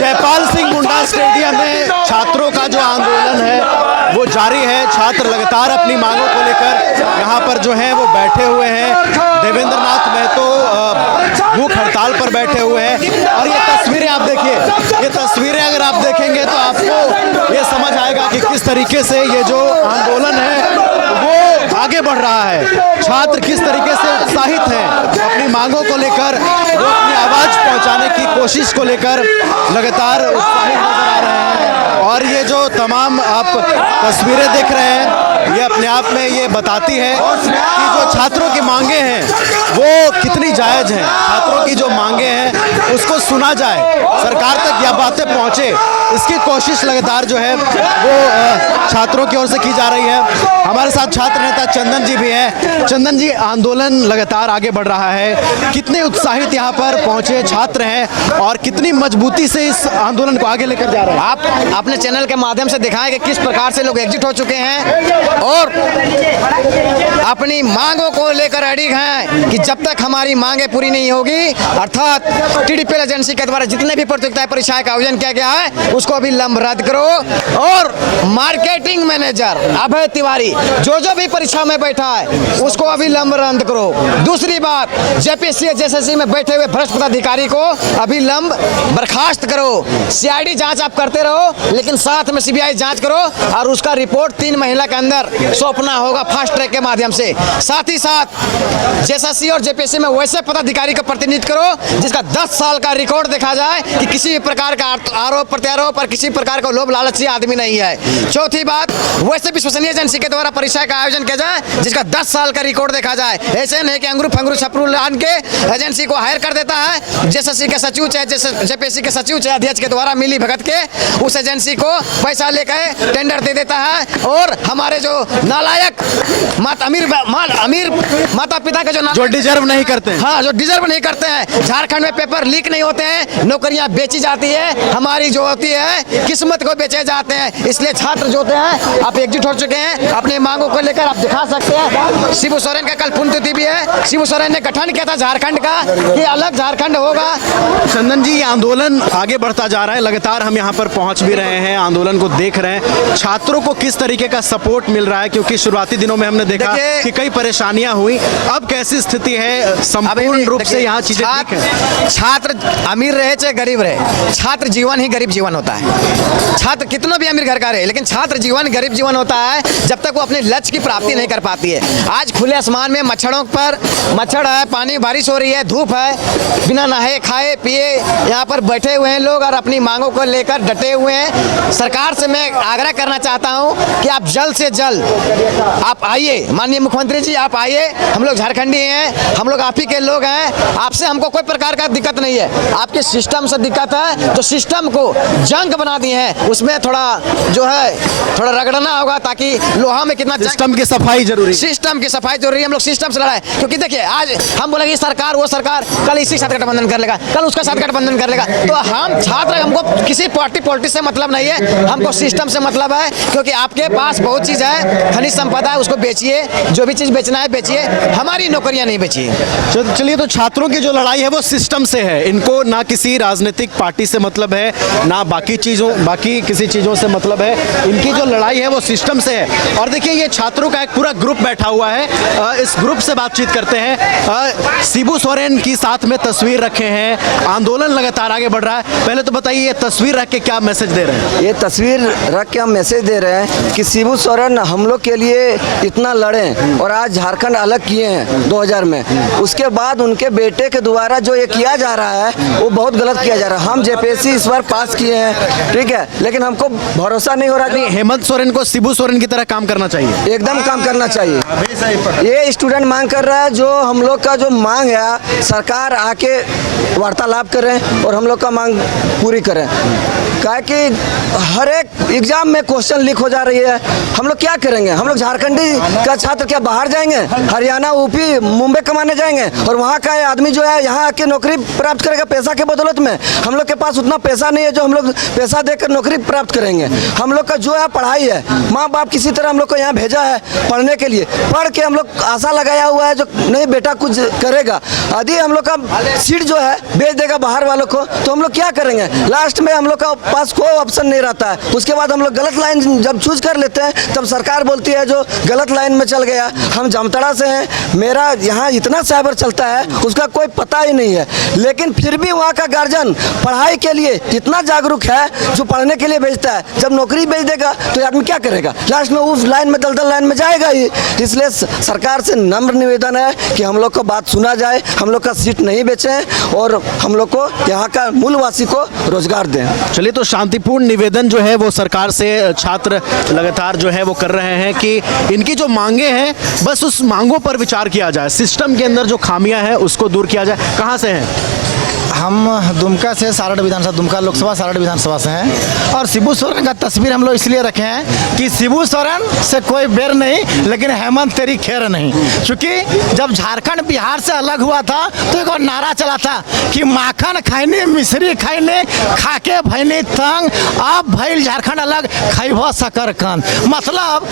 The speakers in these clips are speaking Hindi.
जयपाल सिंह मुंडा स्टेडियम में छात्रों का जो आंदोलन है वो जारी है। छात्र लगातार अपनी मांगों को लेकर यहाँ पर जो है वो बैठे हुए हैं। देवेंद्र नाथ महतो भूख हड़ताल पर बैठे हुए हैं और ये तस्वीरें आप देखिए, ये तस्वीरें अगर आप देखेंगे तो आपको ये समझ आएगा कि किस तरीके से ये जो आंदोलन है वो आगे बढ़ रहा है। छात्र किस तरीके से उत्साहित हैं अपनी मांगों को लेकर, वो अपनी आवाज पहुंचाने की कोशिश को लेकर लगातार उत्साहित नजर आ रहे हैं। और ये जो तमाम आप तस्वीरें देख रहे हैं ये अपने आप में ये बताती है कि जो छात्रों की मांगे हैं वो कितनी जायज़ हैं। छात्रों की जो मांगे हैं उसको सुना जाए, सरकार तक यह बातें पहुंचे, इसकी कोशिश लगातार जो है वो छात्रों की ओर से की जा रही है। हमारे साथ छात्र नेता चंदन जी भी हैं। चंदन जी, आंदोलन लगातार आगे बढ़ रहा है, कितने उत्साहित यहाँ पर पहुंचे छात्र हैं और कितनी मजबूती से इस आंदोलन को आगे लेकर जा रहे हैं? आप अपने चैनल के माध्यम से दिखाएं कि किस प्रकार से लोग एकजुट हो चुके हैं और अपनी मांगों को लेकर अड़िग हैं कि जब तक हमारी मांगे पूरी नहीं होगी, अर्थात टीडीपीएल एजेंसी के द्वारा जितने भी प्रतियोगिता परीक्षाएं का आयोजन किया गया है उसको अविलंब रद्द करो। और मार्केटिंग मैनेजर अभय तिवारी जो भी परीक्षा में बैठा है उसको अविलंब रद्द करो। दूसरी बात, जेपीएससी जेएसएससी में बैठे हुए भ्रष्ट पदाधिकारी को अविलंब बर्खास्त करो। सीआईडी जांच आप करते रहो लेकिन साथ में सीबीआई जांच करो और उसका रिपोर्ट 3 महीने के अंदर सौंपना होगा फास्ट ट्रैक के माध्यम से। साथ ही साथ जेएसएससी और जेपीएससी में वैसे पदाधिकारी का प्रतिनिधित्व करो जिसका 10 साल का रिकॉर्ड देखा जाए कि किसी प्रकार का आरोप प्रत्यारोप पर किसी प्रकार का लोभ लालची आदमी नहीं है। चौथी बात, वैसे विश्वसनीय एजेंसी के द्वारा परीक्षा का आयोजन किया जाए जिसका 10 साल का रिकॉर्ड देखा जाए। ऐसे नहीं कि अंगरू फंगरू छपरू लान के एजेंसी को हायर कर देता है। जेएसएससी के सचिव चाहे जेपीएससी के सचिव चाहे अध्यक्ष के द्वारा मिली भगत के उस एजेंसी को पैसा लेकर टेंडर दे देता है और हमारे जो नालायक अमीर माता पिता के जो डिजर्व नहीं करते हैं, हाँ, जो डिजर्व नहीं करते हैं, झारखंड में पेपर लीक नहीं होते हैं, नौकरियां बेची जाती है, हमारी जो होती है किस्मत को बेचे जाते हैं। इसलिए छात्र जो होते हैं आप एकजुट हो चुके हैं, अपनी मांगों को लेकर आप दिखा सकते हैं। शिबू सोरेन का कल पुण्यतिथि भी है। शिबू सोरेन ने गठन किया था झारखंड का कि अलग झारखंड होगा। चंदन जी, ये आंदोलन आगे बढ़ता जा रहा है, लगातार हम यहाँ पर पहुँच भी रहे हैं, आंदोलन को देख रहे हैं। छात्रों को किस तरीके का सपोर्ट मिल रहा है, क्योंकि शुरुआती दिनों में हमने देखा कि कई परेशानियां हुई, अब कैसी स्थिति है? संपूर्ण रूप से यहाँ चीजें ठीक है? छात्र अमीर रहे चाहे गरीब रहे, छात्र जीवन ही गरीब जीवन होता है। छात्र कितना भी अमीर घर का रहे लेकिन छात्र जीवन गरीब जीवन होता है जब तक वो अपने लक्ष्य की प्राप्ति नहीं कर पाती है। आज खुले आसमान में मच्छरों पर मच्छर है, पानी बारिश हो रही है, धूप है, बिना नहाए खाए पिए यहाँ पर बैठे हुए हैं लोग और अपनी मांगों को लेकर डटे हुए हैं। सरकार से मैं आग्रह करना चाहता हूँ कि आप जल्द से जल्द आप आइए, माननीय मुख्यमंत्री जी आप आइए। हम लोग झारखंडी हैं, हम लोग आप ही के लोग हैं, आपसे हमको कोई प्रकार का दिक्कत नहीं है, आपके सिस्टम से दिक्कत है। जो सिस्टम को जंग बना दिए हैं उसमें थोड़ा जो है थोड़ा रगड़ना होगा ताकि लोहा में कितना सिस्टम की सफाई जरूरी, सिस्टम की सफाई जरूरी है। हम लोग सिस्टम से लड़ाए, क्योंकि देखिए आज हम बोलेंगे सरकार वो सरकार, कल इसी साथ गठबंधन कर लेगा, कल उसका साथ गठबंधन कर लेगा। तो हम छात्र, हमको किसी पार्टी पॉलिटिक्स से मतलब नहीं है, हमको सिस्टम से मतलब है। क्योंकि आपके पास बहुत चीज़ है, खनिज संपदा है, उसको बेचिए, जो भी चीज़ बेचना है बेचिए, हमारी नौकरियां नहीं बेचिए। चलिए, तो छात्रों की जो लड़ाई है वो सिस्टम से है, इनको ना किसी राजनीतिक पार्टी से मतलब है, ना बाकी किसी चीज़ों से मतलब है, इनकी जो लड़ाई है वो सिस्टम से है। और देखिए, ये छात्रों का एक पूरा ग्रुप बैठा हुआ है, इस ग्रुप से बातचीत करते हैं। शिबू सोरेन की साथ में तस्वीर रखे हैं, आंदोलन लगातार आगे बढ़ रहा है। पहले तो बताइए, ये तस्वीर रख के क्या मैसेज दे रहे हैं? ये तस्वीर रख के हम मैसेज दे रहे हैं कि शिबू सोरेन हम लोग के लिए इतना लड़े और आज झारखंड अलग किए हैं 2000 में, उसके बाद उनके बेटे के द्वारा जो ये किया जा रहा है वो बहुत गलत किया जा रहा है। हम जेपीएससी इस बार पास किए हैं, ठीक है, लेकिन हमको भरोसा नहीं हो रहा कि हेमंत सोरेन को शिबू सोरेन की तरह काम करना चाहिए, एकदम काम करना चाहिए। ये स्टूडेंट मांग कर रहा है, जो हम लोग का जो मांग है सरकार आके वार्तालाप करें और हम लोग का मांग पूरी करें। क्या कि हर एक एग्जाम में क्वेश्चन लीक हो जा रही है, हम लोग क्या करेंगे? हम लोग झारखंडी का छात्र क्या बाहर जाएंगे, हरियाणा यूपी मुंबई कमाने जाएंगे और वहाँ का आदमी जो है यहाँ आके नौकरी प्राप्त करेगा पैसा के बदौलत में? हम लोग के पास उतना पैसा नहीं है जो हम लोग पैसा देकर नौकरी प्राप्त करेंगे। हम लोग का जो है पढ़ाई है, माँ बाप किसी तरह हम लोग को यहाँ भेजा है पढ़ने के लिए, पढ़ के हम लोग आशा लगाया हुआ है जो नहीं बेटा कुछ करेगा। यदि हम लोग का सीट जो है बेच देगा बाहर वालों को तो हम लोग क्या करेंगे? लास्ट में हम लोग का पास कोई ऑप्शन नहीं रहता है। उसके बाद हम लोग गलत लाइन जब चूज कर लेते हैं तब सरकार बोलती है जो गलत लाइन में चल गया। हम जामताड़ा से हैं, मेरा यहाँ इतना साइबर चलता है उसका कोई पता ही नहीं है, लेकिन फिर भी वहाँ का गार्जियन पढ़ाई के लिए इतना जागरूक है जो पढ़ने के लिए भेजता है। जब नौकरी भेज देगा तो आदमी क्या करेगा? लास्ट में उस लाइन में दलदल लाइन में जाएगा ही। इसलिए सरकार से नम्र निवेदन है कि हम लोग को बात सुना जाए, हम लोग का सीट नहीं बेचें और हम लोग को यहाँ का मूलवासी को रोजगार दें। चलिए, तो शांतिपूर्ण निवेदन जो है वो सरकार से छात्र लगातार जो है वो कर रहे हैं कि इनकी जो मांगे हैं बस उस मांगों पर विचार किया जाए, सिस्टम के अंदर जो खामियां हैं उसको दूर किया जाए। कहाँ से हैं? हम दुमका से, सारड़ विधानसभा, दुमका लोकसभा सारड़ विधानसभा से हैं। और शिबू सोरेन का तस्वीर हम लोग इसलिए रखे हैं कि शिबू सोरेन से कोई बेर नहीं, लेकिन हेमंत तेरी खैर नहीं। क्योंकि जब झारखंड बिहार से अलग हुआ था तो एक और नारा चला था कि माखन खैनी मिश्री खैनी खाके भैनी तंग, अब भैल झारखंड अलग खैबो शकरकंद। मतलब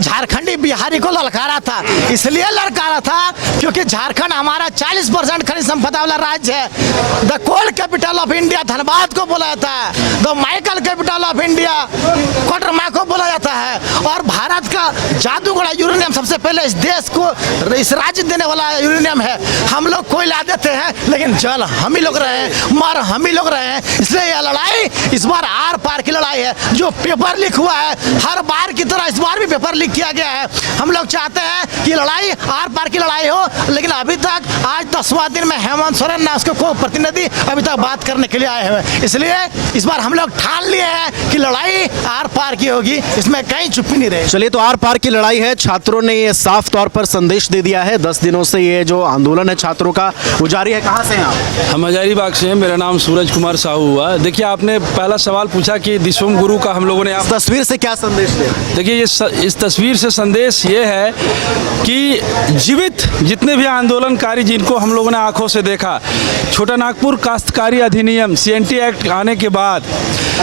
झारखंडी बिहारी को ललकारा था, इसलिए ललकारा था क्योंकि झारखंड हमारा 40% खनिज संपदा वाला राज्य है। The coal capital of India Dhanbad को बोला जाता है, the mica capital of India Koderma को बोला जाता है। और भारत का जादूगढ़ यूरेनियम सबसे पहले इस देश को, इस राज्य देने वाला यूरेनियम है। हम लोग कोयला देते हैं लेकिन जल हम ही लोग रहे हैं, मर हम ही लोग रहे हैं। इसलिए यह लड़ाई इस बार आर पार की लड़ाई है। जो पेपर लीक हुआ है, हर बार की तरह इस बार भी पेपर लीक किया गया है। हम लोग चाहते हैं कि लड़ाई आर पार की लड़ाई हो, लेकिन अभी तक आज 10वां दिन में हेमंत सोरेन ना उसके को प्रतिनिधि अभी तक बात करने के लिए आए हुए। इसलिए इस बार हम लोग ठान लिए हैं कि लड़ाई आर पार की होगी, इसमें कहीं चुप्पी नहीं रहे। चलिए, तो आर पार की लड़ाई है। छात्रों ने ये साफ तौर पर संदेश दे दिया है। 10 दिनों से ये जो आंदोलन है छात्रों का वो जारी है। कहाँ से हैं आप? हम हजारीबाग से हैं। मेरा नाम सूरज कुमार साहू हुआ। देखिए, आपने पहला सवाल पूछा कि दिशोम गुरु का हम लोगों ने इस तस्वीर से क्या संदेश दे? देखिए, इस तस्वीर से संदेश ये है कि जीवित जितने भी आंदोलनकारी जिनको हम लोगों ने आंखों से देखा, छोटा नागपुर काश्तकारी अधिनियम CNT एक्ट आने के बाद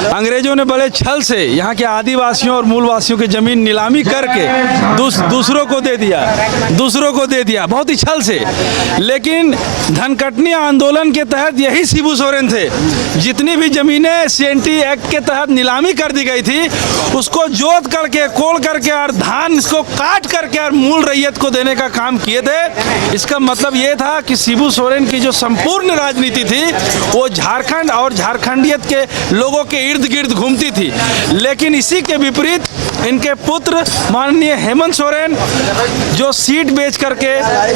अंग्रेजों ने बड़े छल से यहाँ के आदिवासियों और मूलवासियों की जमीन नीलामी करके दूसरों को दे दिया बहुत ही छल से। लेकिन धनकटनी आंदोलन के तहत यही शिबू सोरेन थे, जितनी भी जमीनें CNT एक्ट के तहत नीलामी कर दी गई थी उसको जोत करके, कोड़ करके और धान इसको काट करके और मूल रैयत को देने का काम किए थे। इसका मतलब ये था कि शिबू सोरेन की जो संपूर्ण राजनीति थी वो झारखंड और झारखंडियत के लोगों के इर्द गिर्द घूमती थी। लेकिन इसी के विपरीत इनके पुत्र माननीय हेमंत सोरेन जो सीट बेच करके,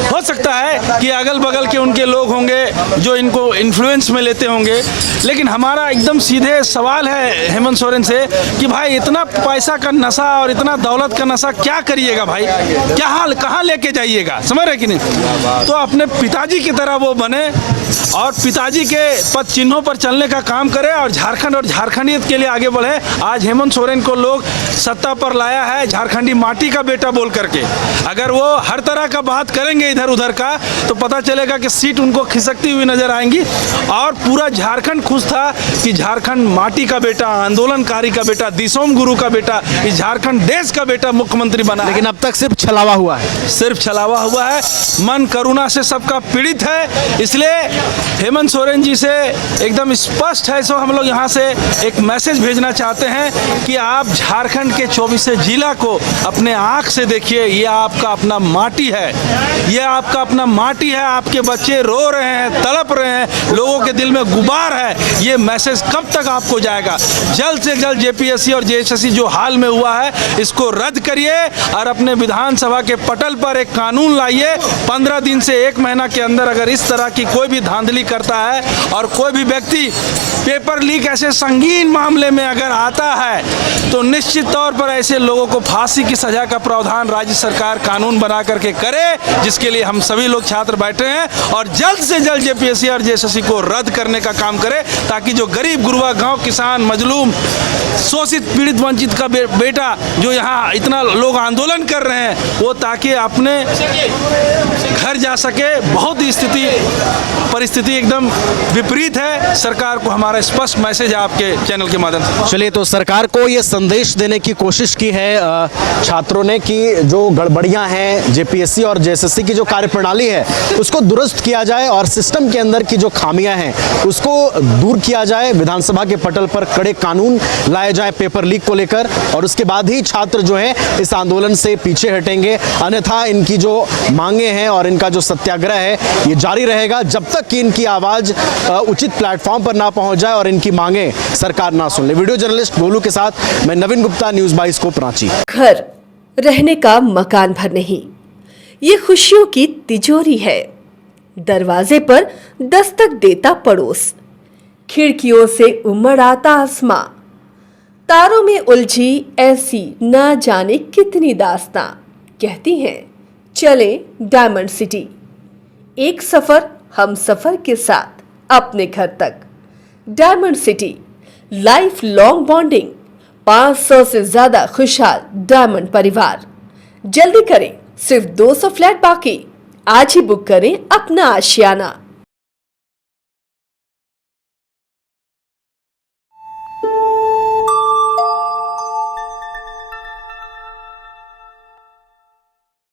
हो सकता है कि अगल बगल के उनके लोग होंगे जो इनको इन्फ्लुएंस में लेते होंगे, लेकिन हमारा एकदम सीधे सवाल है हेमंत सोरेन से कि भाई इतना पैसा का नशा और इतना दौलत का नशा क्या करिएगा भाई? क्या हाल, कहाँ लेके जाइएगा? समझ रहे कि नहीं? तो अपने पिताजी की तरह वो बने और पिताजी के पद चिन्हों पर चलने का काम करे और झारखंड और झारखंडियत के लिए आगे बढ़े। आज हेमंत सोरेन को लोग सत्ता पर लाया है झारखंडी माटी का बेटा बोल करके। अगर वो हर तरह का बात करेंगे इधर उधर का तो पता चलेगा कि सीट उनको खिसकती हुई नजर आएंगी। और पूरा झारखंड खुश था कि झारखंड माटी का बेटा, आंदोलनकारी का बेटा, दिशोम गुरु का बेटा, इस झारखंड देश का बेटा मुख्यमंत्री बना। लेकिन अब तक सिर्फ छलावा हुआ है, सिर्फ छलावा हुआ है। मन करुणा से सबका पीड़ित है। इसलिए हेमंत सोरेन जी से एकदम स्पष्ट है, सो हम लोग यहाँ से एक मैसेज भेजना चाहते हैं कि आप झारखंड के 24 जिला को अपने आँख से देखिए। ये आपका अपना माटी है, ये आपका अपना माटी है। आपके बच्चे रो रहे हैं, तड़प रहे हैं, लोगों के दिल में गुबार है। ये मैसेज कब तक आपको जाएगा? जल्द से जल्द JPSC और JSSC जो हाल में हुआ है इसको रद्द करिए और अपने विधानसभा के पटल पर एक कानून लाइए। 15 दिन से 1 महीना के अंदर अगर इस तरह की कोई भी धांधली करता है और कोई भी व्यक्ति पेपर लीक ऐसे संगीन मामले में अगर आता है तो निश्चित तौर पर ऐसे लोगों को फांसी की सजा का प्रावधान राज्य सरकार कानून बना करके करे, जिसके लिए हम सभी लोग छात्र बैठे हैं। और जल्द से जल्द JPSC और JSSC को रद्द करने का काम करे ताकि जो गरीब गुरबा गांव किसान, मजलूम, शोषित, पीड़ित, वंचित का बेटा जो यहाँ इतना लोग आंदोलन कर रहे हैं वो ताकि अपने घर जा सके। बहुत ही परिस्थिति स्थिति एकदम विपरीत है। सरकार को हमारा स्पष्ट मैसेज है आपके चैनल के माध्यम से। चलिए, तो सरकार को ये संदेश देने की कोशिश की है छात्रों ने कि जो गड़बड़ियां हैं जेपीएससी और जेएसएससी की जो कार्यप्रणाली है उसको दुरुस्त किया जाए और सिस्टम के अंदर की जो खामियां हैं उसको दूर किया जाए। विधानसभा के पटल पर कड़े कानून लाए जाए पेपर लीक को लेकर, और उसके बाद ही छात्र जो है इस आंदोलन से पीछे हटेंगे। अन्यथा इनकी जो मांगे हैं और इनका जो सत्याग्रह है ये जारी रहेगा जब तक कि इनकी आवाज उचित प्लेटफॉर्म पर ना पहुंच जाए और इनकी मांगे सरकार ना सुन ले। वीडियो जर्नलिस्ट गोलू के साथ मैं नवीन गुप्ता, न्यूज़ 22 को रांची। घर रहने का मकान भर नहीं, ये खुशियों की तिजोरी है। दरवाजे पर दस्तक देता पड़ोस, खिड़कियों से उमड़ आता आसमां, तारों में उलझी ऐसी ना जाने कितनी दास्तां। कहती हैं चले डायमंड सिटी, एक सफर हम सफर के साथ अपने घर तक। Diamond city, life long bonding, 500 से ज्यादा खुशहाल डायमंड परिवार। जल्दी करें, सिर्फ 200 फ्लैट बाकी। आज ही बुक करें अपना आशियाना।